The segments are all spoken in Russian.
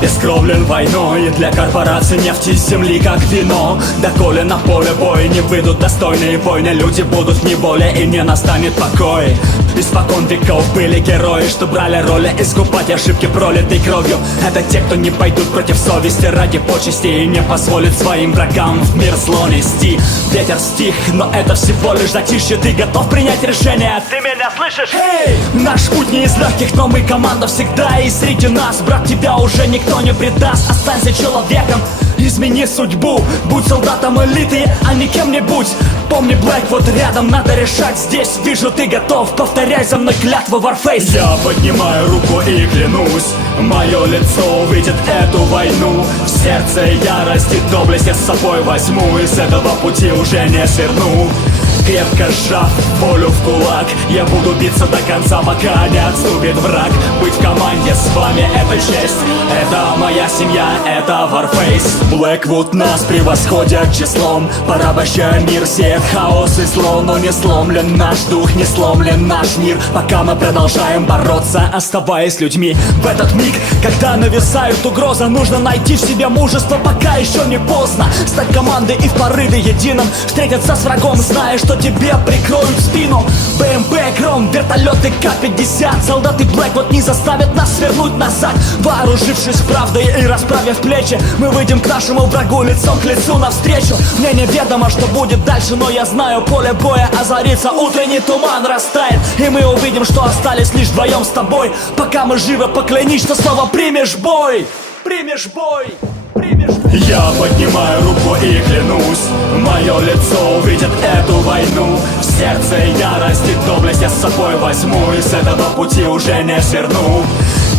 обескровлен войной. Для корпораций нефти земли как вино. Доколе на поле боя не выйдут достойные войны, люди будут в неволе и не настанет покой. Испокон веков были герои, что брали роли искупать ошибки, пролитой кровью. Это те, кто не пойдут против совести ради почести и не позволит своим врагам в мир зло нести. Ветер стих, но это всего лишь затишье. Ты готов принять решение? Ты меня слышишь? Эй! Наш путь не из легких, но мы команда всегда. И среди нас, брат, тебя уже никто не предаст. Останься человеком, измени судьбу. Будь солдатом элиты, а не кем-нибудь. Помни, Блэк, вот рядом, надо решать здесь. Вижу, ты готов, повторяй за мной клятву, Warface. Я поднимаю руку и клянусь, мое лицо увидит эту войну. В сердце ярость и доблесть я с собой возьму. Из этого пути уже не сверну. Крепко сжав волю в кулак, я буду биться до конца, пока не отступит враг. Быть в команде с вами — это честь. Это моя семья, это Warface. Блэквуд нас превосходят числом. Порабощая мир, сеет хаос и зло. Но не сломлен наш дух, не сломлен наш мир, пока мы продолжаем бороться, оставаясь людьми. В этот миг, когда нависает угроза, нужно найти в себе мужество, пока еще не поздно. Стать командой и в порыве едином встретиться с врагом, зная, что тебе прикроют спину. БМП, Гром, вертолеты К-50. Солдаты Блэквуд не заставят нас свернуть назад. Вооружившись правдой и расправив плечи, мы выйдем к нашему врагу лицом к лицу навстречу. Мне неведомо, что будет дальше, но я знаю, поле боя озарится, утренний туман растает, и мы увидим, что остались лишь вдвоем с тобой. Пока мы живы, поклянись, что снова примешь бой. Примешь бой. Я поднимаю руку и клянусь, мое лицо увидит эту войну. В сердце ярость и доблесть я с собой возьму. Из этого пути уже не сверну.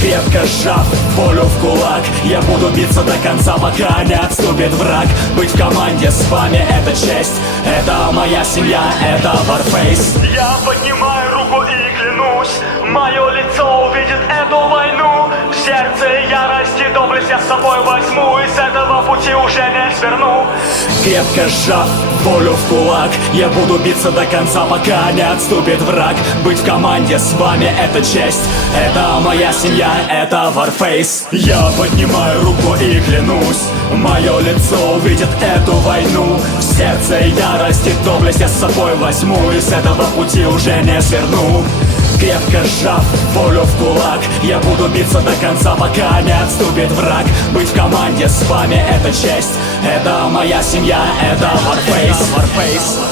Крепко сжав волю в кулак, я буду биться до конца, пока не отступит враг. Быть в команде с вами — это честь. Это моя семья, это Warface. Я поднимаю руку и клянусь, мое лицо увидит эту войну. В сердце ярость и доблесть я с собой возьму. Из этого пути уже не сверну. Крепко сжав волю в кулак, я буду биться до конца, пока не отступит враг. Быть в команде с вами — это честь. Это моя семья, это Warface. Я поднимаю руку и клянусь, мое лицо увидит эту войну. В сердце ярость и доблесть я с собой возьму. Из этого пути уже не сверну. Крепко сжав волю в кулак, я буду биться до конца, пока не отступит враг. Быть в команде с вами — это честь. Это моя семья, это Warface. Warface.